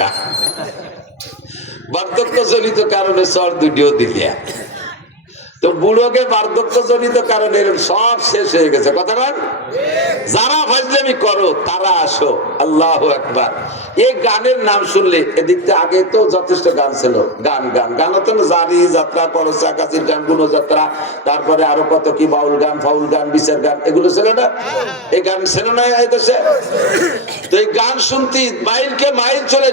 না, বার্ধক্য জনিত কারণে চর দুটিও দিলিয়া। তো বুড়োকে বার্ধক্য জনিত কারণে এরকম সব শেষ হয়ে গেছে। কথা বল, যারা ফাজলামি করো তারা আসো। আল্লাহু আকবার। এই গানের নাম শুনলে এদিকটা আগে তো যথেষ্ট গান ছিল, গান গান গান হতো না, জারি যাত্রা, পরশা কাশির গান, গুণযাত্রা, তারপরে আরো কত কি বাউল গান, ফাউল গান, বিচার গান, এগুলো ছিল না? এই গান ছিল না এই দেশে? তো এই গান শুনতে মাইলকে মাইল চলে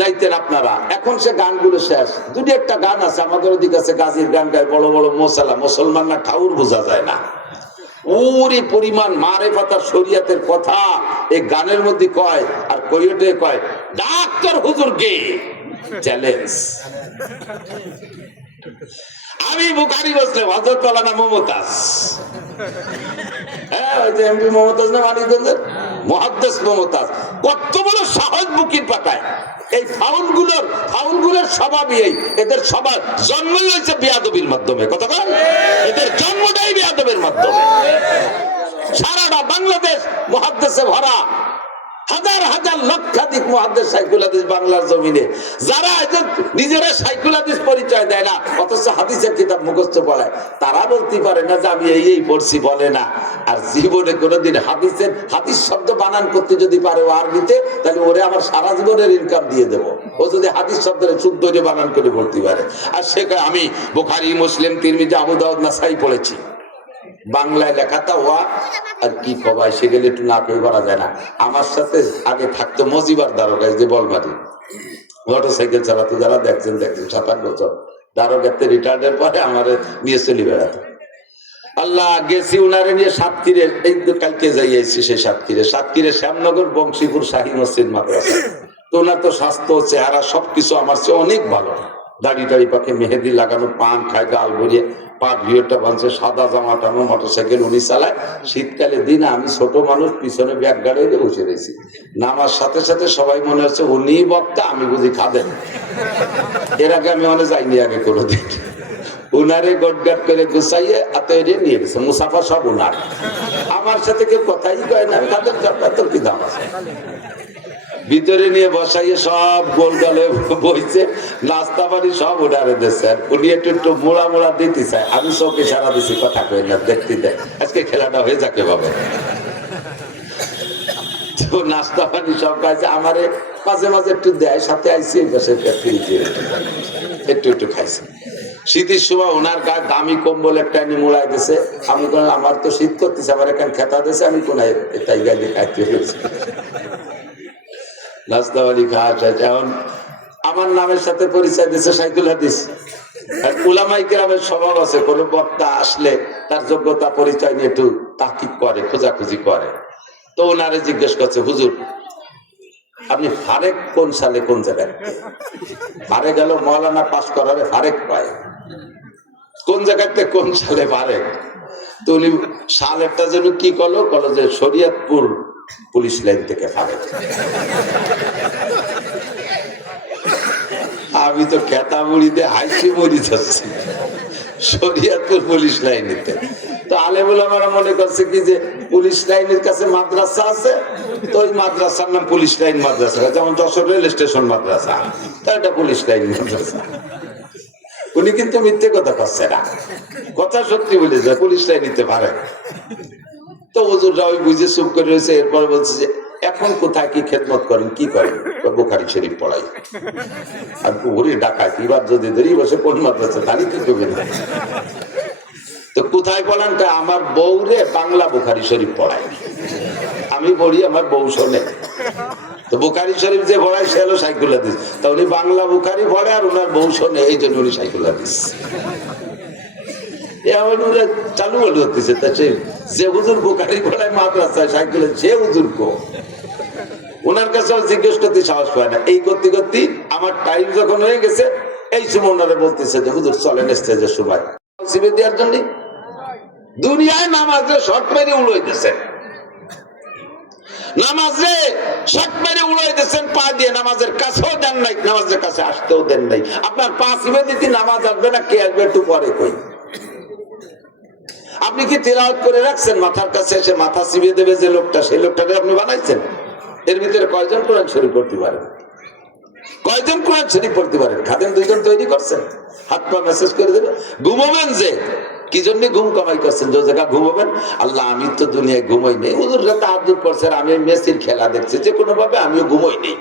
যাইতেন আপনারা। এখন সে গানগুলো শেষ। দুটি একটা গান আছে আমাদের ওদিকে আছে, গাজীর গান গায় বড় বড় মশালা, মুসলমান না ঠাউর বোঝা যায় না। ওরে পরিমাণ মারেফাত শরিয়াতের কথা এই গানের মধ্যে কয়, আর কইতে কয় ডাক্তার হুজুরকে চ্যালেঞ্জ। আমি বুখারী মুসলিম, হযরত মাওলানা মমতাজ, হ্যাঁ ওই যে এমপি মমতাজ না, মানিকগঞ্জের মুহাদ্দিস মমতাজ, কত বড় সাহস বুকির পাঠায়। এই ফাউলগুলোর স্বভাবই এই, এদের স্বভাব জন্মই হয়েছে বেয়াদবির মাধ্যমে। কথা বল, এদের জন্মটাই বেয়াদবের মাধ্যমে। সারাটা বাংলাদেশ মুহাদ্দিসে ভরা, হাজার হাজার লক্ষাধিক মুহাদ্দিস শাইখুল হাদিস বাংলার জমিনে, যারা নিজেরা শাইখুল হাদিস পরিচয় দেয় না অথচ হাদিসের কিতাব মুখস্থ পড়ায়, তারা বলতে পারে না যে আমি এই পড়ছি, বলে না। আর জীবনে কোনোদিন হাদিস শব্দ বানান করতে যদি পারে ও আরবিতে, তাহলে ওরে আমার সারা জীবনের ইনকাম দিয়ে দেবো। ও যদি হাদিস শব্দের শুদ্ধ বানান করে পড়তে পারে। আর সে আমি বুখারী, মুসলিম, তিরমিজি, আবু দাউদ, নাসাই পড়েছি, বাংলায় লেখাটা হওয়া। আর কি কবাই সে গেলে একটু না করে করা যায় না। আমার সাথে আগে থাকতো মজিবার দারোগা, যে বলমারি মোটরসাইকেল চালাতো, যারা দেখছেন 7-8 বছর দারোগাতে রিটায়ার্ডের পরে আমার নিয়ে চলে বেড়াতো। আল্লাহ গেছি উনারে নিয়ে সাতক্ষীরে, এই কালকে যাইছি সেই সাতক্ষীরে শ্যামনগর বংশীপুর শাহী মসজিদ মাদ্রাসা। তো ওনার তো স্বাস্থ্য, চেহারা সবকিছু আমার চেয়ে অনেক ভালো। দাড়ি পাখে মেহেদি লাগানো, পান খায়, গাল ভরিয়ে, পা ভিড়টা বাঁধছে, সাদা জামা টানো, মোটরসাইকেল উনি চালায়। শীতকালে দিন আমি ছোট মানুষ, পিছনে ব্যাগ গাড়ি বসে রয়েছি। নামার সাথে সাথে সবাই মনে হচ্ছে উনি বক্তা, আমি বুঝি খাদেন। এর আগে আমি অনেক যাইনি আগে কোনোদিন। উনারে গটগাট করে গুছাইয়ে আতরে নিয়ে গেছে, মুসাফা সব উনার। আমার সাথে কেউ কথাই কয় না, তাদের তোর কি দাম আছে। ভিতরে নিয়ে বসাইয়ে সব গোল গলে বইছে, নাস্তা পানি সব উনারে দিচ্ছে। উনি একটু মোড়া দিতে চায়, আমি চোখে সারা দিচ্ছি, কথা কই না, দেখতে দেয় আজকে খেলাটা হয়ে যাকে ভাবে। নাস্তা পানি সব খাইছে, আমারে মাঝে মাঝে একটু দেয়, সাথে আইসি একটু খাইছে। শীতের সময় ওনার গায়ে দামি কম্বল একটা এনে মোড়াই দিছে। আমি আমার তো শীত করতেছে, আমার এখানে খেতা দিছে, আমি কোনায় তাই গায়ে দিয়ে খাইতে হয়েছে। নাস্তা পানি খাওয়া শেষ। এখন আমার নামের সাথে পরিচয় দিচ্ছে শাইখুল হাদিস। উলামায়ে কেরামের স্বভাব আছে, কোন বক্তা আসলে তার যোগ্যতা পরিচয় নিয়ে একটু তাকিদ করে, খোঁজাখুঁজি করে। তো ওনারে জিজ্ঞেস করছে, হুজুর আপনি ফারেক কোন সালে কোন জায়গায়? ফারেক গেল মৌলানা পাস করারে ফারেক পায়, কোন জায়গাতে কোন সালে ফারেক? তো উনি সাল একটা যেন কি করলো যে শরীয়তপুর পুলিশ লাইন থেকে ফারেক। আমি তো খেতা মুড়িতে হাসি মরি যাচ্ছি, শরীয়তপুর পুলিশ লাইনেতে। তো আলেমুল আমরা মনে করছে কি যে পুলিশ লাইনের কাছে মাদ্রাসা আছে, তো ওই মাদ্রাসার নাম পুলিশ লাইন মাদ্রাসা, যেমন যশোর রেল স্টেশন মাদ্রাসা, তো এটা পুলিশ লাইন মাদ্রাসা। উনি কিন্তু মিথ্যে কথা করছে না, কথা সত্যি বলে যায়, পুলিশ লাইন নিতে পারে। তো হুজুররা ওই বুঝে চুপ করে রয়েছে। এরপর বলছে যে এখন কোথায় কি খেদমত করেন, কি করেন? বুখারী শরীফ পড়াই। আর পুকুরি ডাকায় এবার যদি ধরি বসে কোন মাদ্রাসা দাঁড়িয়ে তো দেবে না। তো কোথায় পড়ান? আমার বউ রে বাংলা বুখারী শরীফ পড়ায়, আমি পড়ি, আমার বউ শোনে। তো বুখারী শরীফ যে পড়ায় সে হলো শাইখুল হাদিস। তা উনি বাংলা বুখারী পড়ে আর ওনার বউ শোনে, এই জন্য উনি শাইখুল হাদিস। চালু হতেছে যে হুজুর বুখারী পড়ায় মাদ্রাসায় শাইখুল হাদিস, সে হুজুর কো? ওনার কাছে জিজ্ঞেস করতে সাহস পায় না। এই করতে করতে আমার টাইম যখন হয়ে গেছে, এই সময় ওনারা বলতেছে যে হুজুর চলেন স্টেজের সময় সিবে দেওয়ার জন্য। দুনিয়ায় নামাজে শর্ট মেরে উড়াইতেছেন, নামাজে শর্ট মেরে উড়াইতেছেন পা দিয়ে, নামাজের কাছেও দেন নাই, নামাজের কাছে আসতেও দেন নাই। আপনার পা সিবে দিতে নামাজ আসবে না, কে আসবে একটু পরে কই? আপনি কি তিলাওয়াত করে রাখছেন? মাথার কাছে এসে মাথা সিবিয়ে দেবে যে লোকটা, সেই লোকটাকে আপনি বানাইছেন? এর ভিতরে কয়জন কোরআন শরীফ পড়তে পারেন? কয়জন কোরআন শরীফ পড়তে পারেন? খাদেম 2 জন তৈরি করছেন, হাত পা মেসেজ করে দেবে। ঘুমাবেন যে কি জন্য ঘুম কামাই করছেন? যে জায়গা ঘুমাবেন, আল্লাহ আমি তো দুনিয়ায় ঘুমাই নেই, হুজুর তাহাজ্জুদ পড়ছেন, আমি মেসির খেলা দেখছি, যে কোনো ভাবে আমিও ঘুমাই নেই।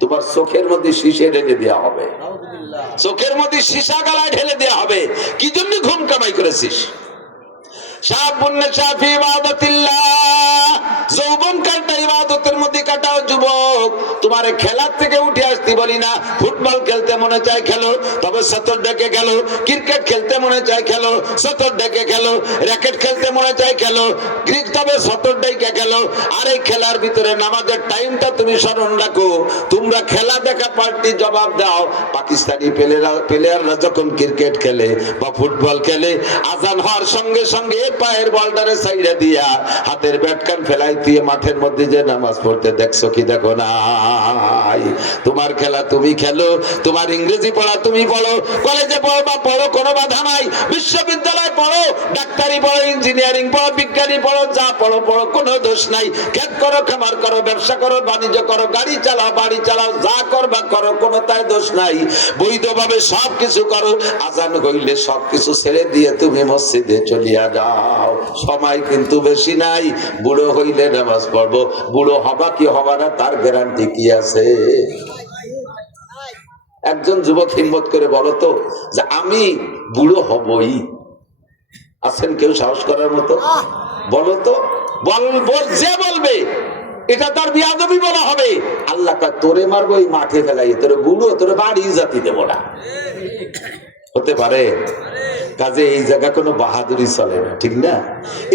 তোমার চোখের মধ্যে শীশে ঢেলে দেওয়া হবে, চোখের মধ্যে সীসা গালায় ঢেলে দেওয়া হবে। কি জন্য ঘুম কামাই করেছিস? যৌবন কালটা ইবাদতের মধ্যে কাটাও যুবক। তোমার খেলার থেকে উঠে আসতে বলি না। ফুটবল খেলতে মনে চায় খেলো, তবে সতর ডেকে খেলো। ক্রিকেট খেলতে মনে চায় খেলো, সতর ডেকে খেলো। র্যাকেট খেলতে মনে চায় খেলো, তবে সতর ডেকে খেলো। আর এই খেলার ভিতরে নামাজের টাইমটা তুমি স্মরণ রাখো। তোমরা খেলা দেখা পার্টি জবাব দাও। পাকিস্তানি প্লেয়াররা যখন ক্রিকেট খেলে বা ফুটবল খেলে, আজান হওয়ার সঙ্গে সঙ্গে পায়ের বলটারে সাইডে দিয়া হাতের ব্যাটকান ফেলাই দিয়ে মাঠের মধ্যে যে নামাজ পড়তে দেখছো কি? দেখো না। তোমার খেলা তুমি খেলো, তোমার ইংরেজি পড়া তুমি পড়ো, কলেজে পড়ো বা পড়ো, কোনো বাধা নাই। বিশ্ববিদ্যালয় পড়ো, ডাক্তারি পড়ো, ইঞ্জিনিয়ারিং পড়ো, বিজ্ঞানী পড়ো, যা পড়ো পড়ো, কোনো দোষ নাই। ক্ষেত করো, খামার করো, ব্যবসা করো, বাণিজ্য করো, গাড়ি চালাও, বাড়ি চালাও, যা করবা করো, কোনো তাই দোষ নাই। বৈধভাবে সব কিছু করো। আজান হইলে সব কিছু ছেড়ে দিয়ে তুমি মসজিদে চলিয়া যাও। সময় কিন্তু বেশি নাই। বুড়ো হইলে নামাজ পড়বো, বুড়ো হবা কি হবা না তার গ্যারান্টি কি আছে? একজন যুবক হিম্মত করে বলো তো যে আমি বুড়ো হবই। আছেন কেউ সাহস করার মতো? বলো তো। যে বলবে এটা তার বিয়াদবি বলা হবে। আল্লাহ তোরে মারবো এই মাঠে ফেলাই, তোরে বুড়ো, তোরে বাড়ি জাতি দেবো না। হতে পারে? কাজে এই জায়গা কোনো বাহাদুরি চলে না, ঠিক না?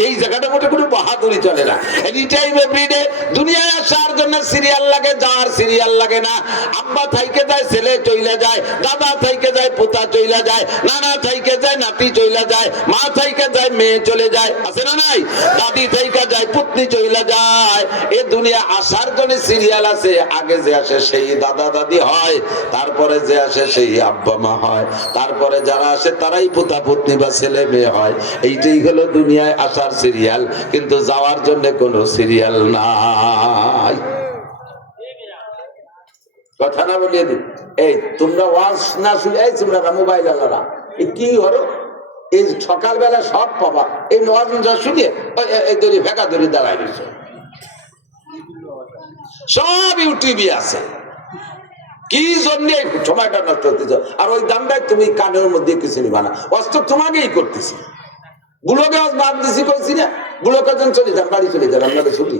এই জায়গাটা মোটে কোনো বাহাদুরি চলে না। এনি টাইম এভরিডে দুনিয়ায় আসার জন্য সিরিয়াল লাগে, যার সিরিয়াল লাগে না। আব্বা থাইকে যায় ছেলে চইলা যায়, দাদা থাইকে যায় পোতা চইলা যায়, নানা থাইকে যায় নাতি চইলা যায়, মা থাইকে যায় মেয়ে চলে যায়, আছে না নাই? দাদি থাইকে যায় পুতনি চইলা যায়। এ দুনিয়া আসার জন্য সিরিয়াল আছে। আগে যে আসে সেই দাদা দাদি হয়, তারপরে যে আসে সেই আব্বা মা হয়, তারপরে যারা আসে তারাই পোতা পত্নী বা ছেলে মেয়ে হয়। এইটাই হলো দুনিয়ায় আসার সিরিয়াল, কিন্তু যাওয়ার জন্য কোনো সিরিয়াল নাই। কথা না বলিয়ে দিন। এই তোমরা ওয়াজ না শুনে, এই তোমরা মোবাইল আলারা কি হলো, এই সকালবেলা সব পাবা এই ওয়াজ শুনিয়ে এই দড়ি ভেকা দড়ি দাঁড়ায় দিচ্ছে। সব ইউটিউবে আছে। কি জন্য সময়টা নষ্ট হতেছ? আর ওই দামটাই তুমি কানের মধ্যে কিছু নিবা না। অস্ত্র তোমাকেই করতেছি। বুড়োকে বাদ দিছি কইছি না, বুড়োকে জন চলে যান, বাড়ি চলে যান, আপনাদের ছুটি।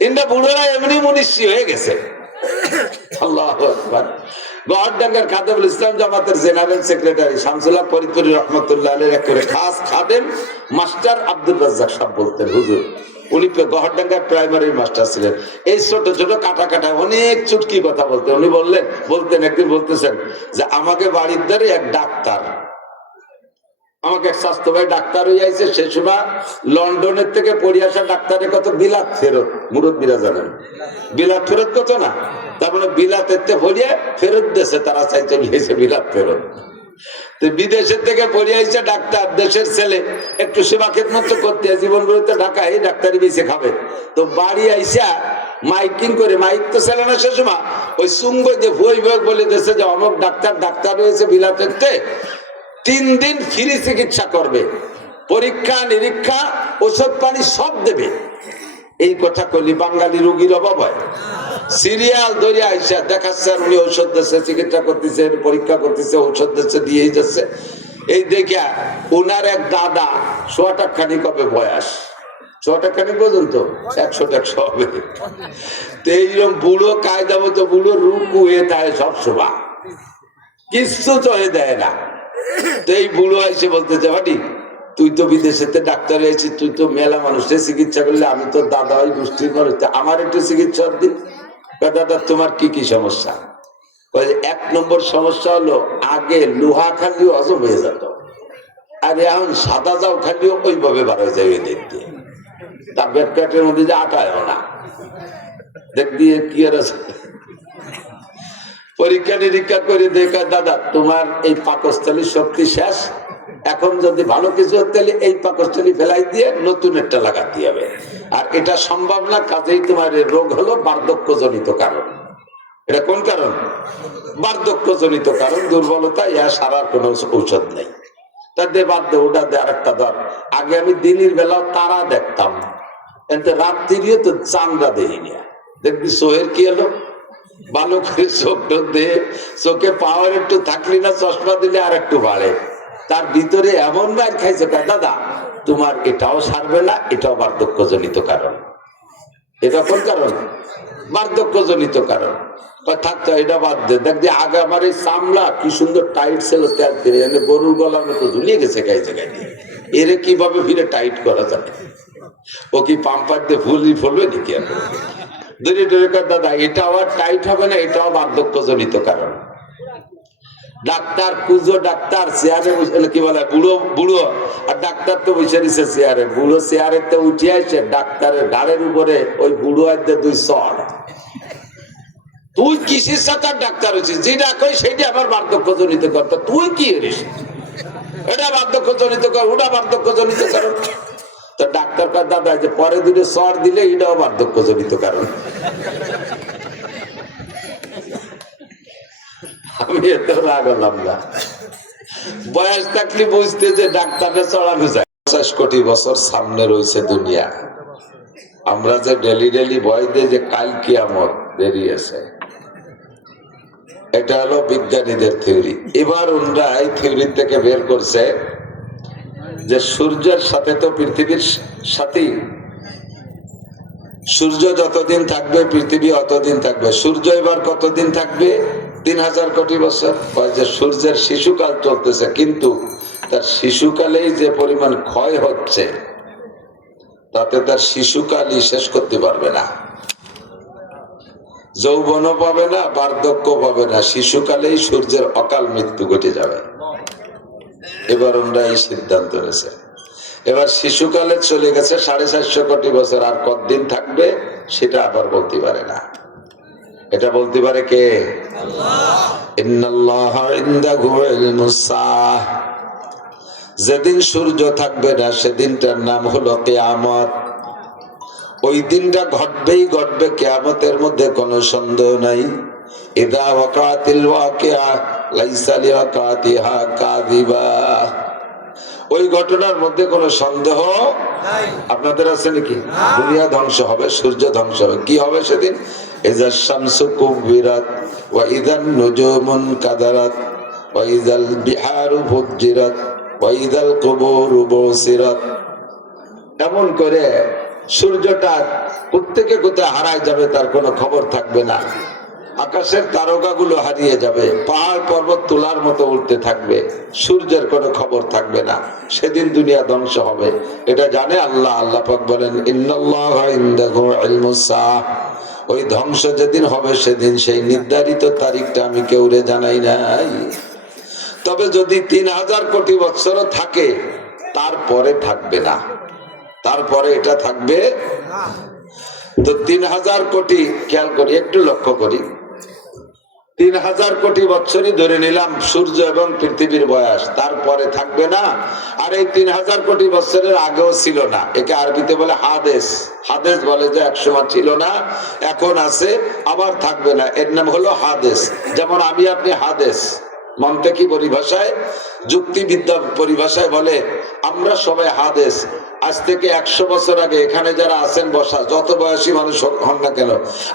কিন্তু বুড়োরা এমনি মনীষী হয়ে গেছে। আল্লাহু আকবার। গহরডাঙ্গার খাদেমুল ইসলাম জামাতের জেনারেল সেক্রেটারি শামসুল্লাহ ফরিদপুরি রহমতুল্লাহ আলাইহির একেবারে খাস খাদেম মাস্টার আব্দুর রাজ্জাক সাহেব বলতেন, হুজুর উনি গহরডাঙ্গার প্রাইমারি মাস্টার ছিলেন। এই ছোট ছোট কাটা কাটা অনেক চুটকি কথা বলতেন। উনি বলতেন একদিন বলতেছেন যে আমাকে বাড়ির ধারে এক ডাক্তার, আমাকে এক স্বাস্থ্য ভাই ডাক্তার হয়ে যাইছে। সে সময় লন্ডনের থেকে পড়ে আসা ডাক্তারের কত বিলাত ফেরত, মুরব্বীরা জানেন বিলাত ফেরত কত না? তারপরে বিলাতের পড়িয়ে ফেরত দেশে তারা চাইছে গিয়েছে বিলাত ফেরত। বিদেশের থেকে পড়ে আইছে ডাক্তার, দেশের ছেলে, একটু সেবা খেদমত করতে জীবন গড়িতে ঢাকা, এই ডাক্তারি বেঁচে খাবে। তো বাড়ি আইসা মাইকিং করে, মাইক তো ছেলে না সে সময়, ওই সুঙ্গ যে বই বই বলে দেশে যে অমুক ডাক্তার রয়েছে বিলাতের, 3 দিন ফ্রি চিকিৎসা করবে, পরীক্ষা নিরীক্ষা ওষুধ পানি সব দেবে। এই কথা কইলি বাঙালি রোগীর অভাব হয়? সিরিয়াল ধরে আইসা দেখাচ্ছে উনি ঔষধ দিচ্ছে, চিকিৎসা করতেছে, পরীক্ষা করতেছে, ঔষধ দিচ্ছে, দিয়েই যাচ্ছে। এই দেখা ওনার এক দাদা, 100 টাকাখানি কবে বয়স, 100 টাকাখানি পর্যন্ত 100 হবে। তো এইরকম বুড়ো কায়দা মতো বুড়ো রুকু হয়ে থাকে সবসময়, কিচ্ছু চলে দেয় না। তো এই বুড়ো এসে বলতেছে, ভাটি তুই তো বিদেশেতে ডাক্তার হয়েছিস, তুই তো মেলা মানুষের চিকিৎসা করলে, আমি তো দাদা ওই গোষ্ঠীর মানুষ, আমার একটু চিকিৎসা দিন। দাদা তোমার কি কি সমস্যা? 1 নম্বর সমস্যা হলো আগে লোহা খালিও হজম হয়ে যেত, আর এখন সাদা যাও খালিও ওইভাবে বার হয়ে যাবে দেখতে, তার পেটের মধ্যে যে আটায়ও না দেখ দিয়ে কি আর আছে। পরীক্ষা নিরীক্ষা করে দেখা, দাদা তোমার এই পাকস্থলীর শক্তি শেষ, এখন যদি ভালো কিছু হতে এই পাকস্থলী ফেলাই দিয়ে নতুন একটা লাগাতে হবে। আর এটা সম্ভব না, কাজেই তোমার রোগ হলো বার্ধক্যজনিত কারণ। এটা কোন কারণ? বার্ধক্যজনিত কারণ, দুর্বলতা। ইয়া সারার কোনো ঔষধ নেই। তা দে বাদ দে, ওটা দে, আরেকটা ধর। আগে আমি দিনের বেলা তারা দেখতাম, এতে রাত্রিও তো চান্দা দেখিনি। দেখবি চোখের কি হলো, ভালো করে চোখ টোক দিয়ে, চোখে পাওয়ার একটু থাকলি না, চশমা দিলে আর একটু বাড়ে। তার ভিতরে এমন মার খাইছে, দাদা তোমার এটাও সারবে না, এটাও বার্ধক্যজনিত কারণ। এটা কোন কারণ? বার্ধক্যজনিত কারণ। থাকতো এটা বাদ দে। দেখবি আগে আমার এই চামড়া কি সুন্দর টাইট ছিল, ত্যাগ করে এনে গরুর গলার মতো ঝুলিয়ে গেছে গায়ে জায়গায়। এরে কিভাবে ফিরে টাইট করা যাবে? ও কি পাম্পার দিয়ে ফুলি ফলবে নাকি? দাদা এটা আবার টাইট হবে না, এটাও বার্ধক্যজনিত কারণ। ডাক্তার কুজো ডাক্তার চেয়ারে বসে, কি বলে বুড়ো বুড়ো, আর ডাক্তার তো বসে দিচ্ছে চেয়ারে। বুড়ো চেয়ারে তো উঠে আসছে, ডাক্তারের ঘাড়ের উপরে ওই বুড়ো আইতে দুই চড়। তুই কিসের সাথে ডাক্তার হচ্ছিস? যেটা কই সেইটা আমার বার্ধক্যজনিত কর। তুই কি হরিস? এটা বার্ধক্যজনিত কর, ওটা বার্ধক্যজনিত কারণ। তো ডাক্তার কার দাদা যে পরে দুটো চড় দিলে এটাও বার্ধক্যজনিত কারণ। আমি এত রাগ হলাম না। বয়স থাকলে বুঝতে যে ডাক্তারকে চড়ানো যায়। 50 কোটি বছর সামনে রয়েছে দুনিয়া। আমরা যে ডেলি ডেলি ভয় দিয়ে যে কাল কিয়ামত বেরিয়েছে, এটা হলো বিজ্ঞানীদের থিওরি। এবার ওনারা এই থিওরি থেকে বের করছে যে সূর্যের সাথে তো পৃথিবীর সাথেই, সূর্য যতদিন থাকবে পৃথিবী অতদিন থাকবে। সূর্য এবার কতদিন থাকবে? 3000 কোটি বছর। যে সূর্যের শিশুকাল চলতেছে, কিন্তু তার শিশুকালেই যে পরিমাণ ক্ষয় হচ্ছে, তাতে তার শিশুকালই শেষ করতে পারবে না। যৌবনও পাবে না, বার্ধক্য পাবে না, শিশুকালেই সূর্যের অকাল মৃত্যু ঘটে যাবে। এবার আমরা এই সিদ্ধান্ত নিয়েছে। এবার শিশুকালে চলে গেছে 450 কোটি বছর, আর কতদিন থাকবে সেটা আবার বলতে পারে না। এটা বলতে পারে কে? ইন্নাল্লাহা ইনদাহু ইলমুস সাআহ। যেদিন সূর্য থাকবে না সেদিনটার নাম হলো কিয়ামত। ওই দিনটা ঘটবেই ঘটবে, কিয়ামতের মধ্যে কোনো সন্দেহ নাই। ইদা ওয়াকাতিল ওয়াকিআ লাইসা লিওয়াকাতিহা কাযিবা। ওই ঘটনার মধ্যে কোনো সন্দেহ নাই। আপনাদের আছে নাকি? দুনিয়া ধ্বংস হবে, সূর্য ধ্বংস হবে। কি হবে সেদিন? ইযা শামসু কুবিরাত ওয়া ইযান নুজুমুন কাদারাত ওয়া ইযাল বিহারু ফুজ্জিরাত ওয়া ইযাল কুবুরু বুসিরাত। এমন করে সূর্যটা প্রত্যেকে কোথায় হারায় যাবে, তার কোনো খবর থাকবে না। আকাশের তারকাগুলো হারিয়ে যাবে, পাহাড় পর্বত তোলার মতো উঠতে থাকবে, সূর্যের কোনো খবর থাকবে না। সেদিন দুনিয়া ধ্বংস হবে, এটা জানে আল্লাহ। আল্লাহ পাক বলেন ইন্নাল্লাহা ইনদাহু ইলমুস সাআহ। ওই ধ্বংস যেদিন হবে সেদিন সেই নির্ধারিত তারিখটা আমি কেউরে জানাই নাই। তবে যদি 3000 কোটি বছরও থাকে, তারপরে থাকবে না, তারপরে এটা থাকবে তো 3000 কোটি। খেয়াল করি, একটু লক্ষ্য করি, 3000 কোটি বছরই ধরে নিলাম সূর্য এবং পৃথিবীর বয়স, তারপরে থাকবে না। আর এই 3000 কোটি বছরের আগেও ছিল না। একে আরবিতে বলে হাদেস। হাদেস বলে যে একসময় ছিল না, এখন আছে, আবার থাকবে না। এর নাম হলো হাদেস। যেমন আমি আপনি হাদেস। মন্তেকি পরিভাষায়, যুক্তিবিদ্যা পরিভাষায় বলে আমরা সবাই হাদেস। আজ থেকে 100 বছর আগে এখানে যারা আছেন বসা, যত বয়সী মানুষ হন না কেন,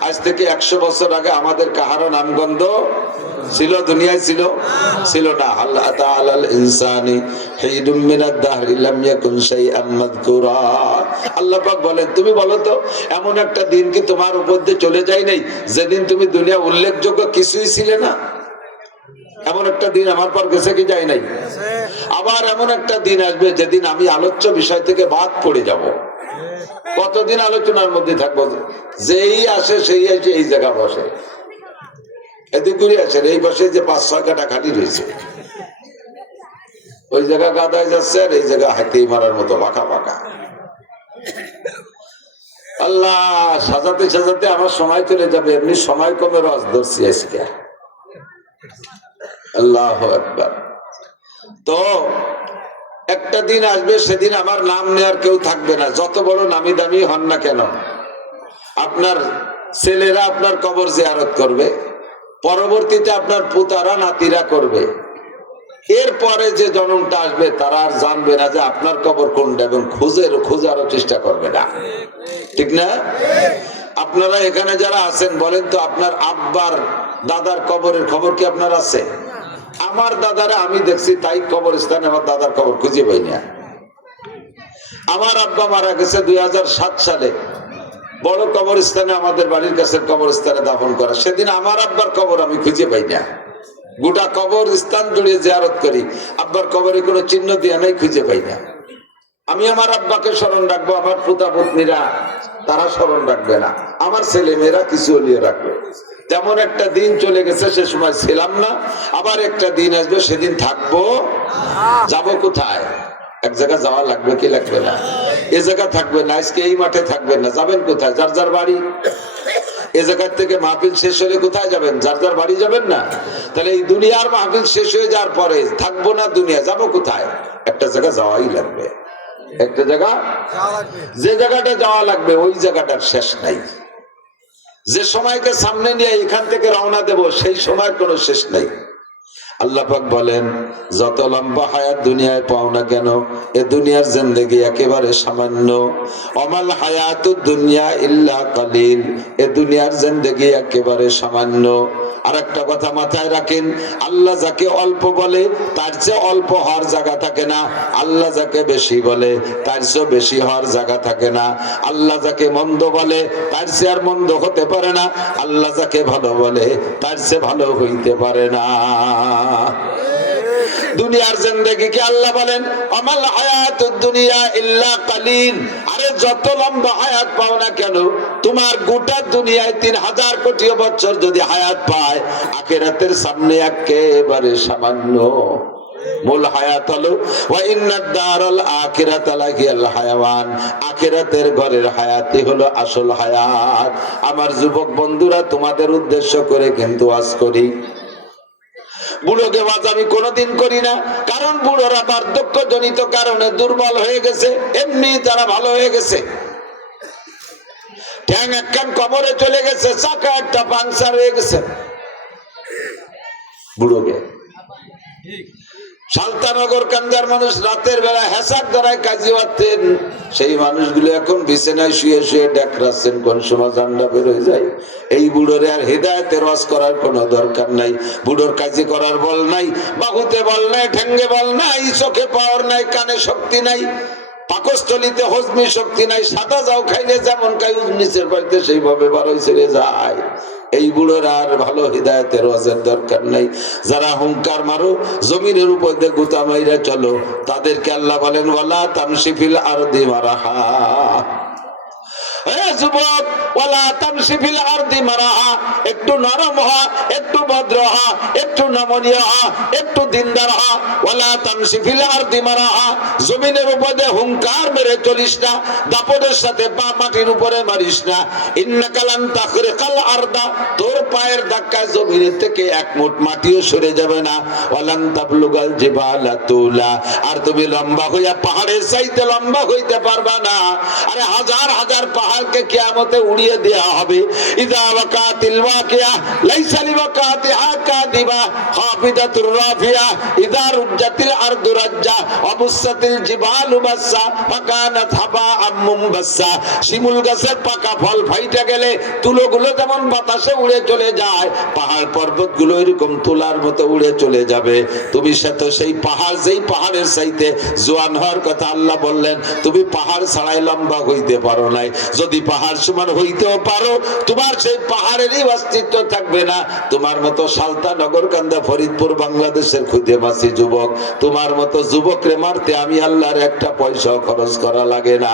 আজ থেকে 100 বছর আগে আমাদের কাহারও নামগন্ধ ছিল? দুনিয়ায় ছিল? ছিল না। আল্লাহ তাআলাল ইনসানি হিদুম মিনাদ দাহরি লাম ইয়াকুন শাইআম মাযকুরা। আল্লাহ পাক বলেন, তুমি বলো তো এমন একটা দিন কি তোমার উপর দিয়ে চলে যায় নাই যেদিন তুমি দুনিয়া উল্লেখযোগ্য কিছুই ছিলে না? এমন একটা দিন আমার পর গেছে কি যায় নাই? আবার এমন একটা দিন আসবে যেদিন আমি আলোচ্য বিষয় থেকে বাদ পড়ে যাব। কতদিন আলোচনার মধ্যে থাকবো? যেই আসে সেই এসে এই জায়গা বসে, এদিক ঘুরে আসেন, এই বসে যে 5-6 কাটা খালি রয়েছে, ওই জায়গা গাদায় যাচ্ছে, আর এই জায়গা হাতি মারার মতো ফাঁকা ফাঁকা। আল্লাহ, সাজাতে সাজাতে আমার সময় চলে যাবে। এমনি সময় কমে রস ধরছি আজকে। আল্লাহু আকবার। তো একটা দিন আসবে সেদিন আমার নাম নেওয়ার কেউ থাকবে না, যত বড় নামি দামি হন না কেন। আপনার ছেলেরা আপনার কবর জিয়ারত করবে, পরবর্তীতে আপনার পুতারা নাতিরা করবে, এরপরে যে জনমটা আসবে তারা আর জানবে না যে আপনার কবর কোনটা, এবং খোঁজারও চেষ্টা করবে না, ঠিক না? আপনারা এখানে যারা আছেন বলেন তো, আপনার আব্বার দাদার কবরের খবর কি আপনার আছে? আমার দাদারা আমি দেখছি তাই কবরস্থানে আমার দাদার কবর খুঁজে পাই না। আমার আব্বা মারা গেছে 2007 সালে, বড় কবরস্থানে আমাদের বাড়ির কাছে কবরস্থানে দাফন করা, সেদিন আমার আব্বার কবর আমি খুঁজে পাই না। গোটা কবরস্থান জুড়ে জিয়ারত করি, আব্বার কবরে কোনো চিহ্ন দিয়ে নাই, খুঁজে পাই না। আমি আমার আব্বাকে স্মরণ রাখবো, আমার পুতা পত্নীরা তারা স্মরণ রাখবে না, আমার ছেলে মেয়েরা কিছু হলিয়ে রাখবে। তেমন একটা দিন চলে গেছে, সে সময় ছিলাম না, আবার একটা দিন আসবে সেদিন থাকবো। যাব কোথায়? এক জায়গায় যাওয়া লাগবে কি লাগবে না? এ জায়গা থাকবে না, আজকে এই মাঠে থাকবেন না, যাবেন কোথায়? যার যার বাড়ি। এ জায়গার থেকে মাহফিল শেষ হলে কোথায় যাবেন? যার যার বাড়ি যাবেন না? তাহলে এই দুনিয়ার মাহফিল শেষ হয়ে যাওয়ার পরে থাকবো না দুনিয়া, যাবো কোথায়? একটা জায়গা যাওয়াই লাগবে, একটা জায়গা, যে জায়গাটা যাওয়া লাগবে ওই জায়গাটার শেষ নাই। যে সময়কে সামনে নিয়ে এখান থেকে রওনা দেব সেই সময় কোনো শেষ নাই। আল্লাহ পাক বলেন, যত লম্বা হায়াত দুনিয়ায় পাও না কেন, এ দুনিয়ার জিন্দেগি একেবারে সামান্য। অমাল হায়াতুদ দুনিয়া ইল্লা কালিল, এ দুনিয়ার জিন্দেগি একেবারে সামান্য। আর একটা কথা মাথায় রাখেন, আল্লাহ যাকে অল্প বলে তার চেয়ে অল্প হওয়ার জায়গা থাকে না, আল্লাহ যাকে বেশি বলে তার চেয়ে বেশি হওয়ার জায়গা থাকে না। আল্লাহ যাকে মন্দ বলে তার চেয়ে আর মন্দ হতে পারে না, আল্লাহ যাকে ভালো বলে তার চেয়ে ভালো হইতে পারে না। দুনিয়ার জিন্দেগি কি আল্লাহ বলেন আমাল হায়াতুদ দুনিয়া ইল্লা কালিল। আরে যত লম্বা হায়াত পাও না কেন, তোমার গোটা দুনিয়ায় 3000 কোটি বছর যদি হায়াত পায়, আখিরাতের সামনে একেবারে সামান্য। মূল হায়াত হলো ওয়া ইন্নাদ দারাল আখিরাতা লাহিয়াল হায়াওয়ান, আখিরাতের ঘরের হায়াতই হলো আসল হায়াত। আমার যুবক বন্ধুরা, তোমাদের উদ্দেশ্য করে কিন্তু ওয়াজ করি। বুড়োকে ওয়াজ আমি কোনোদিন করি না, কারণ বুড়োরা বার্ধক্য জনিত কারণে দুর্বল হয়ে গেছে, এমনি তারা ভালো হয়ে গেছে। ঠ্যাং একখান কবরে চলে গেছে, চাকা একটা পাংচার হয়ে গেছে বুড়োকে। সালতানগর কান্দার মানুষ রাতের বেলা হেসাক দ্বারায় কাজী হতেন, সেই মানুষগুলো এখন বিছানায় শুয়ে শুয়ে ডেকরাচ্ছেন, কোন সময় জান্ডা বের হয়ে যায়। এই বুড়োরে আর হেদায়েতের ওয়াজ করার কোনো দরকার নাই। বুড়োর কাজে করার বল নাই, বাহুতে বল নাই, ঠ্যাঙ্গে বল নাই, চোখে পাওয়ার নাই, কানে শক্তি নাই, পাকস্থলিতে হজমি শক্তি নাই। সাদা যাও খাইলে যেমন খাই নিচের বাড়িতে সেইভাবে বারোই ছেড়ে যায়। এই বুড়োর আর ভালো হিদায়তের ওয়াজের দরকার নাই। যারা হুঙ্কার মারো, জমিনের উপর দিয়ে গুতা মাইরা চলো, তাদেরকে আল্লাহ বলেন ওয়ালা তামশি ফিল আরদি মারাহা। যুবক, ওয়ালা তামশি ফিল আরদি মারাহা, একটু নরম হ, একটু ভদ্র হ, একটু নমনীয় হ, একটু দিনদার হ। ওয়ালা তামশি ফিল আরদি মারাহা, জমিনের উপরে হুঙ্কার মেরে চলিস না, দাপটের সাথে পা মাটির উপরে মারিস না। ইন্নাকা লান তাখরিকাল আরদা, তোর পায়ের ধাক্কায় জমিনের থেকে এক মুঠ মাটিও সরে যাবে না। ওয়ালান তাবলুগাল জিবালা তুলা, আর তুমি লম্বা হইয়া পাহাড়ের চাইতে লম্বা হইতে পারবা না। আরে হাজার হাজার পাহাড়কে কিয়ামতে উড়িয়ে দেয়া হবে। ইযা ওয়াকাতিল ওয়াকিয়া লাইসা লিওয়াকাতিহা কাদিবা খাফিদাতুর রাফিয়া ইযা রুজ্জাতিল আরদু রাজ্জা ওয়াবুসাতিল জিবালু বাসসা ফাকানাত হাবাআম মুনবাসসা। শিমুল গাছের পাকা ফল ফাইটা গেলে তুলোগুলো যেমন বাতাসে উড়ে চলে যায়, পাহাড় পর্বতগুলো এরকম তুলার মতো উড়ে চলে যাবে। তুমি সাথে সেই পাহাড়, যেই পাহাড়ের চাইতে জোয়ান হওয়ার কথা আল্লাহ বললেন, তুমি পাহাড় ছাড়াই লম্বা হইতে পারো নাই। যদি পাহাড় সমান হইতেও পারো, তোমার সেই পাহাড়েরই অস্তিত্ব থাকবে না। তোমার মতো সালতানগর কান্দা ফরিদপুর বাংলাদেশের খুদে মাসি যুবক, তোমার মতো যুবকরে মারতে আমি আল্লাহর একটা পয়সা খরচ করা লাগে না।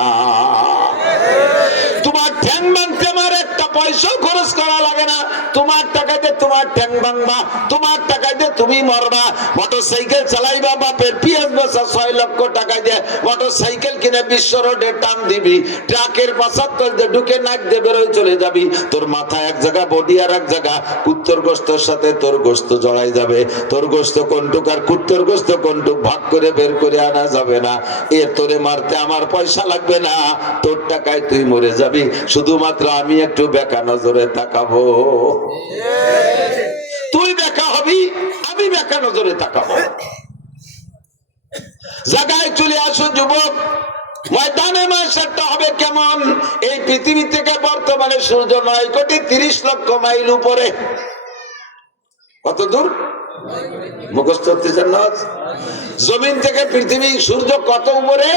তোমার ঠ্যাং ভাঙতে আমার একটা পয়সা খরচ করা লাগে না। তোমার টাকাতে তোমার ঠ্যাং ভাঙবা, তোমার টাকা দিয়ে তুমি মরবা। মোটরসাইকেল চালাইবা, বাপের পিএস বেচা 6 লক্ষ টাকা দিয়ে মোটরসাইকেল কিনে বিশ্ব রোডে টান দিবি, ট্রাকের 75 দিয়ে ঢুকে নাক দিয়ে বেরোয় চলে যাবি। তোর মাথা এক জায়গা, বডি আর এক জায়গা, কুত্তর গোশতের সাথে তোর গোশত জড়াই যাবে। তোর গোশত কোনটুক আর কুত্তর গোশত কোনটুক ভাগ করে বের করে আনা যাবে না। এ তোরে মারতে আমার পয়সা লাগবে না, তোর টাকায় তুই মরে যাবি। শুধুমাত্র আমি একটু বেকা নজরে তাকাবো, তুই বেকা হবি, আমি বেকা নজরে তাকাবো। জায়গায় চলে আসো যুবক, ময়দানে মাশারটা হবে কেমন? এই পৃথিবী থেকে বর্তমানে সূর্য 9,30,00,000 উপরে। কত দূর মুখস্থ হতেছেন না? জমিন থেকে পৃথিবী সূর্য কত উপরে?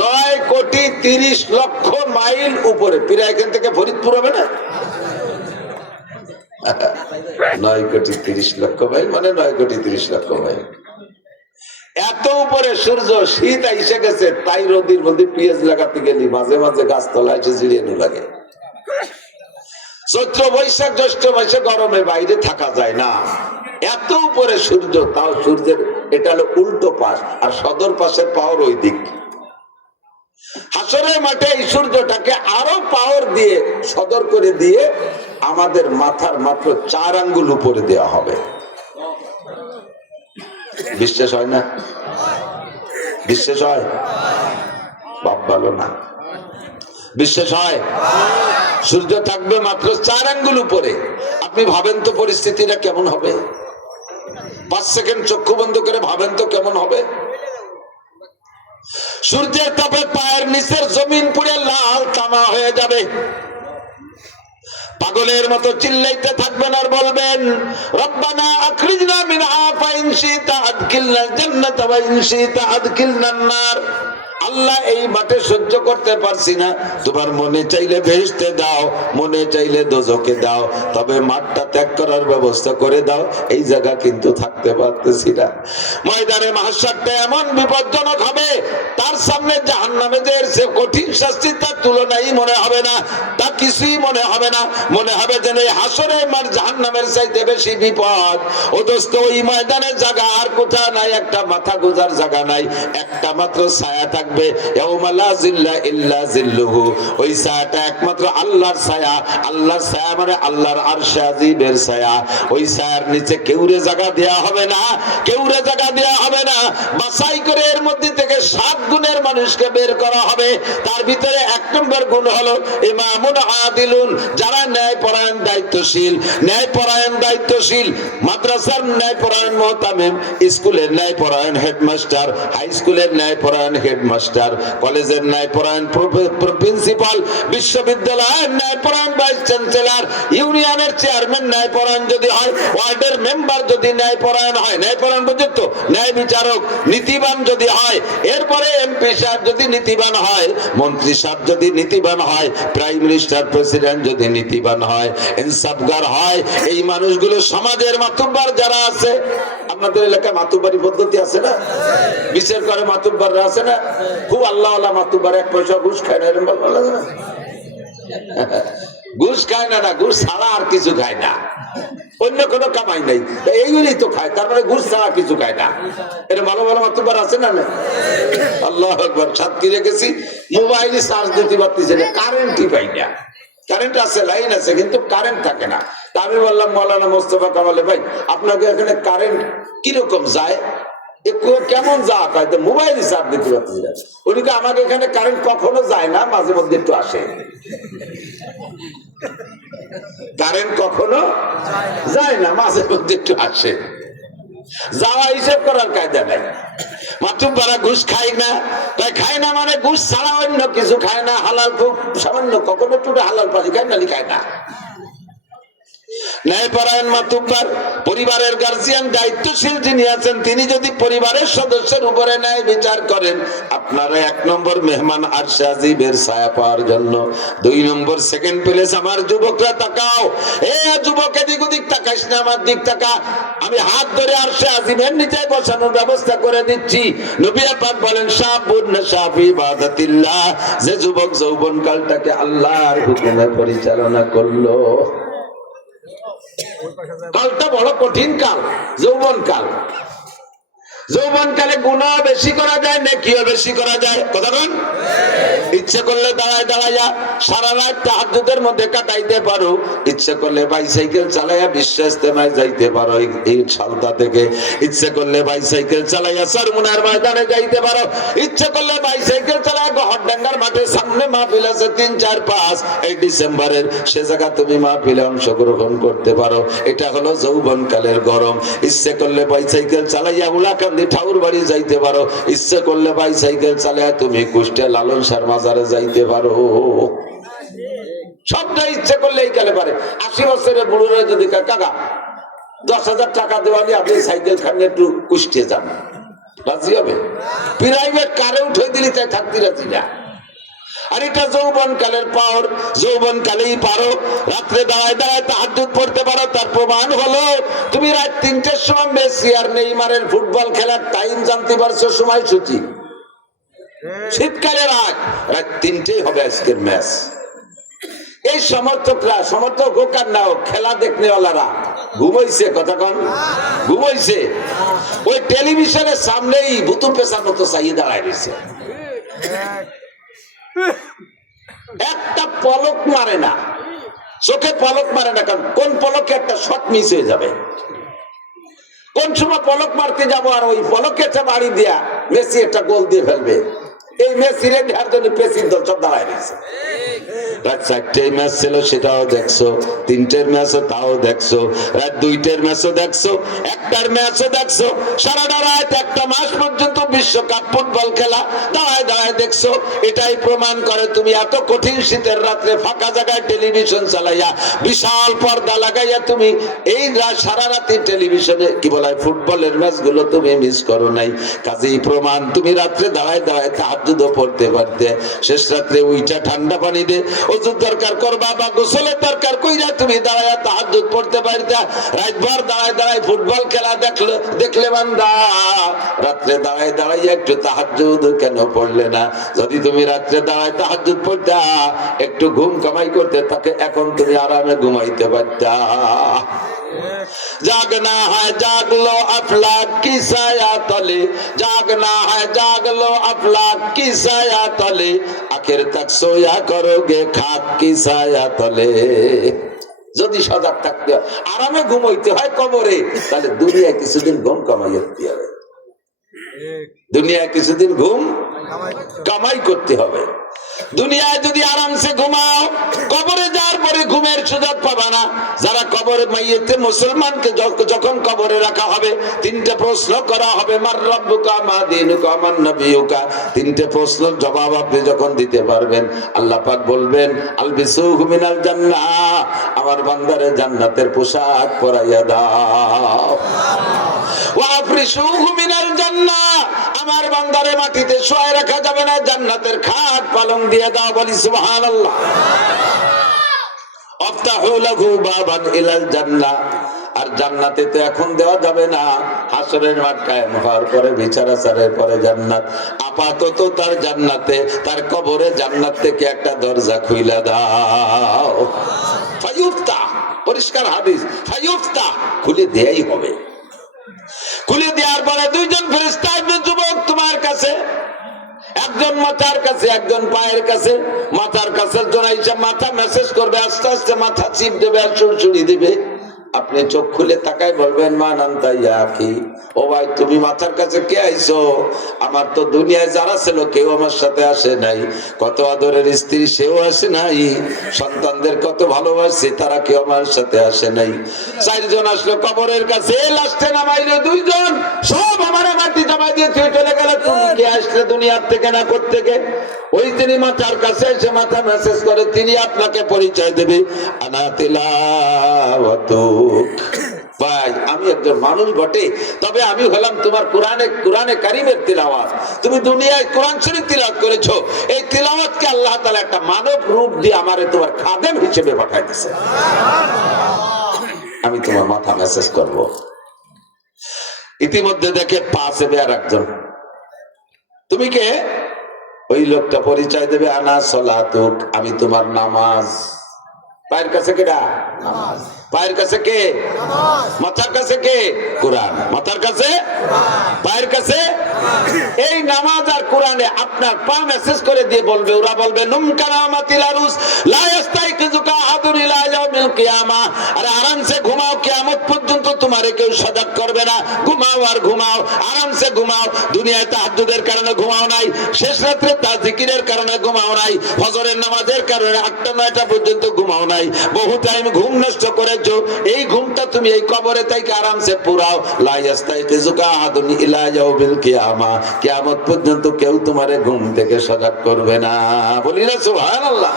9,30,00,000 উপরে। প্রায় এখান থেকে ফরিদপুর হবে না? 9,30,00,000 মাইল মানে 9,30,00,000 মাইল। এত উপরে সূর্য, শীত এসে গেছে, তাই রোদির মধ্যে পেঁয়াজ লাগাতে গেলি মাঝে মাঝে গাছতলায় এসে জিরিয়ানো লাগে। চৈত্র বৈশাখ জ্যৈষ্ঠ মাসে গরমে বাইরে থাকা যায় না, এত উপরে সূর্য। তাও সূর্যের এটা হলো উল্টো পাশ, আর সদর পাশের পাওয়ার ওই দিক। হাসরের মাঠে এই সূর্যটাকে আরো পাওয়ার দিয়ে সদর করে দিয়ে আমাদের মাথার মাত্র 4 আঙ্গুল উপরে দেওয়া হবে। বিশ্বাস হয় না? বিশ্বাস হয়? বাপ ভালো না, বিশ্বাস হয়? সূর্য থাকবে মাত্র 4 আঙ্গুল উপরে। আপনি ভাবেন তো পরিস্থিতিটা কেমন হবে? 5 সেকেন্ড চক্ষু বন্ধ করে ভাবেন তো কেমন হবে? সূর্যের তাপে পায়ের নিচের জমিন পুড়ে লাল তামা হয়ে যাবে। পাগলের মতো চিল্লাইতে থাকবেন আর বলবেন, রব্বানা আখরিজনা মিনহা ফাইন শিতা আদখিলনাল জান্নাতা ওয়া ইন শিতা আদখিলনান নার। আল্লাহ, এই মাঠে সহ্য করতে পারছি না, তোমার মনে চাইলে বেহেশতে দাও, মনে চাইলে দোজখে দাও, তবে মাঠটা ত্যাগ করার ব্যবস্থা করে দাও, এই জায়গা কিন্তু থাকতে পারতেছি না। ময়দানে মাহশারটা এমন বিপজ্জনক হবে, তার সামনে জাহান্নামে যে এর চেয়ে কঠিন শাস্তি তার তুলনাই মনে হবে না, তা কিছুই মনে হবে না। মনে হবে যেন এই হাসরে মার জাহান্নামের চাইতে বেশি বিপদ। ও দোস্ত, ওই ময়দানের জায়গা আর কোথাও নাই, একটা মাথা গোজার জায়গা নাই, একটা মাত্র ছায়া থাকবে। ওই ছায়াটা একমাত্র আল্লাহর ছায়া। আল্লাহর ছায়া মানে আল্লাহর আরশে আজিমের ছায়া। ওই ছায়ার নিচে কেউরে জায়গা দেয়া হবে না, কেউরে জায়গা দেয়া হবে না। বাছাই করে এর মধ্যে থেকে 7 গুণের মানুষকে বের করা হবে। তার ভিতরে 1 নম্বর গুণ হলো ইমামুন আদিলুন, যারা ন্যায়পরায়ণ দায়িত্বশীল। ন্যায়পরায়ণ দায়িত্বশীল, মাদ্রাসার ন্যায়পরায়ণ মুহতামিম, স্কুলের ন্যায়পরায়ণ হেডমাস্টার, হাই স্কুলের ন্যায়পরায়ণ হেডমাস্টার, কলেজের ন্যায়পরায়ণ প্রিন্সিপাল, বিশ্ববিদ্যালয়ের ন্যায়পরায়ণ ভাইস চ্যান্সেলর, ইউনিয়নের চেয়ারম্যান ন্যায়পরায়ণ যদি হয়, ওয়ার্ডের মেম্বার যদি ন্যায়পরায়ণ হয়, ন্যায়পরায়ণ পর্যন্ত ন্যায় বিচারক নীতিবান যদি হয়, এরপরে এমপি সাহেব যদি নীতিবান হয়, মন্ত্রী সাহেব যদি নীতিবান হয়, প্রাইম মিনিস্টার প্রেসিডেন্ট যদি নীতিবান হয়, ইনসাফগার হয়, এই মানুষগুলো সমাজের মাতুব্বার যারা আছে। আপনাদের এলাকায় মাতুব্বারি পদ্ধতি আছে না? বিচার করে মাতুব্বাররা আছে না? খুব আল্লাহওয়ালা মাতুব্বার, 1 পয়সা ঘুষ খায় না, এরকম বলা যায় না? ঘুষ খায় না, ঘুষ ছাড়া আর কিছু খায় না, অন্য কোনো কামাই নাই, এইগুলি তো খায়, তার মানে ঘুষ ছাড়া কিছু খায় না। এটা ভালো ভালো মাতুব্বার আছে না? আল্লাহু আকবার। সাতক্ষীরা গেছি, মোবাইলে চার্জ দিতে পারতেছে না, কারেন্টই পাই না। কারেন্ট আছে, লাইন আছে, কিন্তু কারেন্ট থাকে না। তা আমি বললাম, মৌলানা মোস্তফা কামালে ভাই, আপনাকে এখানে কারেন্ট কিরকম যায়, কেমন যা হয়? মোবাইলে চার্জ দিতে পারতেছি না। উনিকে আমাকে এখানে কারেন্ট কখনো যায় না, মাঝে মধ্যে একটু আসে। কারেন্ট কখনো যায় না, মাঝে মধ্যে একটু আসে। যাওয়া হিসেব করার কায়দা নাই। মাতুব্বারা ঘুষ খায় না, তাই খায় না মানে ঘুষ ছাড়া অন্য কিছু খায় না। হালাল খুব সামান্য, কখনো একটু হালাল পানি খায় না, খায় না। ন্যায়পরায়ণ মাতুব্বার, পরিবারের গার্জিয়ান দায়িত্বশীল যিনি আছেন, তিনি যদি পরিবারের সদস্যের উপরে ন্যায় বিচার করেন, আপনারা 1 নম্বর মেহমান আরশে আজিমের ছায়া পাওয়ার জন্য। 2 নম্বর সেকেন্ড প্লেস। আমার যুবকরা তাকাও, এ যুবক, এদিক ওদিক তাকাইস না, আমার দিক তাকা। আমি হাত ধরে আরশে আজিমের নিচে বসানোর ব্যবস্থা করে দিচ্ছি। নবী পাক বলেন, শাবুন নাশা ফি ইবাদাতিল্লাহ, যে যুবক যৌবনকালটাকে আল্লাহর হুকুমে পরিচালনা করলো। কালটা বড় কঠিন কাল, যৌবন কাল। যৌবন কালে গুনাহ বেশি করা যায়, নেকিও বেশি করা যায়। কথা বলেন, ইচ্ছে করলে দাঁড়ায় দাঁড়াইয়া সারা রাত তাহাজ্জুদের মধ্যে কাটাইতে পারো, ইচ্ছে করলে বাইসাইকেল চালাইয়া বিশ্ব ইস্তেমায় যাইতে পারো এই সালতা থেকে, ইচ্ছে করলে বাইসাইকেল চালাইয়া চরমুনার ময়দানে যাইতে পারো, ইচ্ছে করলে বাইসাইকেল চালাইয়া গহরডাঙ্গার মাঠে সামনে মাহফিল আছে 3, 4, 5 এই ডিসেম্বরের, সে জায়গা তুমি মাহফিলে অংশগ্রহণ করতে পারো। এটা হলো যৌবন কালের গরম। ইচ্ছে করলে বাইসাইকেল চালাইয়া উলাকান্দি ঠাউর বাড়ি যাইতে পারো, ইচ্ছে করলে বাইসাইকেল চালাইয়া তুমি কুষ্টিয়া লালন শাহ মাজারে যাইতে পারো। সবটা ইচ্ছে করলে এই কালে পারে। 80 বছরের বুড়োরা যদি কাকা 10,000 টাকা দেওয়ালি আপনি সাইকেল খান একটু কুষ্টিয়ে যান, রাজি হবে? প্রাইভেট কারে উঠে দিলি তাই থাকতে রাজি না। আর এটা যৌবন কালের পাওয়ার, যৌবন কালেই পারো রাত্রে দাঁড়ায় দাঁড়ায় তাহাজ্জুদ পড়তে পারো। তার প্রমাণ হলো তুমি রাত 3টের সময় মেসি আর নেইমারের ফুটবল খেলার টাইম জানতে পারছো, সময়সূচি। শীতকালের রাত 3টেই হবে আজকের ম্যাচ। এই সমর্থকরা, সমর্থক হোক আর না হোক, খেলা দেখনেওয়ালারা ঘুমাইছে। কথা কন, ঘুমাইছে। ওই টেলিভিশনের সামনেই ভুতু পেশার মতো চাইয়ে দাঁড়ায় রয়েছে, একটা পলক মারে না, চোখে পলক মারে না। কারণ কোন পলকে একটা শট মিস হয়ে যাবে, কোন সময় পলক মারতে যাবো আর ওই পলকে বাড়ি দিয়া মেসি একটা গোল দিয়ে ফেলবে। এই মেসি রে ঢার জন্য পেসির দল সব দাঁড়ায় রয়েছে। রাত 4টের ম্যাচ ছিল, সেটাও দেখছো, 3টের ম্যাচও তাও দেখছো, রাত 2টের ম্যাচও দেখছো, 1টার ম্যাচও দেখছো। সারাটা রাত 1টা মাস পর্যন্ত বিশ্বকাপ ফুটবল খেলা দাঁড়ায় দাঁড়ায় দেখছো। এটাই প্রমাণ করে তুমি এত কঠিন শীতের রাত্রে ফাঁকা জায়গায় টেলিভিশন চালাইয়া বিশাল পর্দা লাগাইয়া তুমি এই সারা রাতে টেলিভিশনে কি বলা হয় ফুটবলের ম্যাচ গুলো তুমি মিস করো নাই। কাজেই প্রমাণ তুমি রাত্রে দাঁড়ায় দাঁড়ায় তাহাজ্জুদও পড়তে পারতে। শেষ রাত্রে উইটা ঠান্ডা পানি দে ওযুর দরকার করবা বা গোসলের দরকার কইরা তুমি দাঁড়ায় তাহাজ্জুদ পড়তে পারতা। রাতভর দাঁড়ায় দাঁড়ায় ফুটবল খেলা দেখলে বান্দা রাত্রে দাঁড়ায় দাঁড়ায় একটু তাহাজ্জুদ কেন পড়লে না? যদি তুমি রাত্রে দাঁড়ায় তাহাজ্জুদ পড়তা, একটু ঘুম কামাই করতে, তাকে এখন তুমি আরামে ঘুমাইতে পারতা। जागना है जाग लो अफलाक की साया तले, जागना है जाग लो अफलाक की साया तले, आखिर तक सोया करोगे खाक की साया तले। যদি সজাগ থাকতে আরামে ঘুমাইতে হয় কবরে, তাহলে দুনিয়ায় কিছুদিন ঘুম কামাই করতে হবে, দুনিয়ায় কিছুদিন ঘুম কামাই করতে হবে। দুনিয়ায় যদি আরামসে ঘুমাও, কবরে যাওয়ার পরে ঘুমের সুযোগ পাবা না। যারা কবরে মাইয়েতে মুসলমানকে যখন কবরে রাখা হবে, 3টে প্রশ্ন করা হবে, মার রাব্বুকা মা দীনুকা মান নবিয়ুকা। 3টে প্রশ্নের জবাব আপনি যখন দিতে পারবেন, আল্লাহ পাক বলবেন আলবিসুহু মিনাল জান্নাহ, আমার বান্দারে জান্নাতের পোশাক পরাইয়া দাও। ওয়া আফরিশুহু মিনাল জান্নাহ, আমার বান্দারে মাটিতে শোয়ায় রাখা যাবে না, জান্নাতের খাট পালং দিয়ে দাও। বলি সুবহানাল্লাহ। আফতাহু লাহু বাবান ইলাল জান্নাহ, আর জান্নাতে তো এখন দেওয়া যাবে না, হাসরের মাঠ কায়েম হওয়ার পরে বিচার আচারের পরে জান্নাত। আপাতত তার জান্নাতে, তার কবরে জান্নাত থেকে একটা দরজা খুইলা দাও। ফায়ুফতা, পরিষ্কার হাদিস, ফায়ুফতা, খুলে দেয়াই হবে। খুলে দেওয়ার পরে 2জন ফেরেশতা আসবে, যুবক তোমার কাছে, একজন মাথার কাছে, একজন পায়ের কাছে। মাথার কাছে মাথা মেসেজ করবে, আস্তে আস্তে মাথা চিপ দেবে আর সুড়সুড়ি দিবে। আপনি চোখ খুলে তাকাই বলবেন মান আনতা ইয়া আখি, ও ভাই তুমি মাথার কাছে কে আইছো? আমার তো দুনিয়ায় যারা ছিল কেউ আমার সাথে আসে নাই, কত আদরের স্ত্রী সেও আসে নাই, সন্তানদের কত ভালোবাসে তারা কেউ আমার সাথে আসে নাই। 4জন আসলো কবরের কাছে, লাস্টে নামাইলো 2জন, সব আমার মাটি জমা দিয়ে চলে গেল। তুমি কে আসলে দুনিয়ার থেকে না কোত্থেকে? ওই তিনি মাথার কাছে এসে মাথা মেসেজ করে, তিনি আপনাকে পরিচয় দেবে, আনা তিলাওয়াতুক। ভাই আমি একজন মানুষ বটে, তবে আমি হলাম তোমার কোরআনে কারীমের তিলাওয়াত। তুমি দুনিয়ায় কোরআন শরীফ তিলাওয়াত করেছো, এই তিলাওয়াতকে আল্লাহ তাআলা একটা মানব রূপ দিয়ে আমারে তোমার খাদেম হিসেবে পাঠাই দিয়েছে। আমি তোমার মাথা মেসেজ করব। ইতিমধ্যে দেখে পাশে আর একজন, তুমি কে? ওই লোকটা পরিচয় দেবে, আনা সলাতুক, আমি তোমার নামাজ। পায়ের কাছে কেডা? পায়ের কাছে কে? মাথার কাছে কে? কোরআন। মাথার কাছে, পায়ের কাছে এই নামাজ আর কোরআনে আপনার পা মেসেজ করে দিয়ে বলবে, ওরা বলবে নুমকারামাতিল আরুস লা ইস্তাইকিজুকা আহাদুন ইলা ইয়াউমিল কিয়ামা। আরে আরামসে ঘুমাও, কিয়ামত পর্যন্ত তোমারে কেউ সজাগ করবে না। ঘুমাও আর ঘুমাও, আরামসে ঘুমাও। দুনিয়ায় তাহাজ্জুদের কারণে ঘুমাও নাই, শেষ রাত্রে তাজিকিরের কারণে ঘুমাও নাই, ফজরের নামাজের কারণে 8টা-9টা পর্যন্ত ঘুমাও নাই, বহু টাইম ঘুম নষ্ট করেছো। এই ঘুমটা তুমি এই কবরে থেকে আরামসে পুরাও। লা ইস্তাইকিজুকা আহাদুন ইলা ইয়াউমিল কিয়ামা। কিয়ামত পর্যন্ত কেউ তোমারে ঘুম থেকে সজাগ করবে না। বলি না সুবহানাল্লাহ।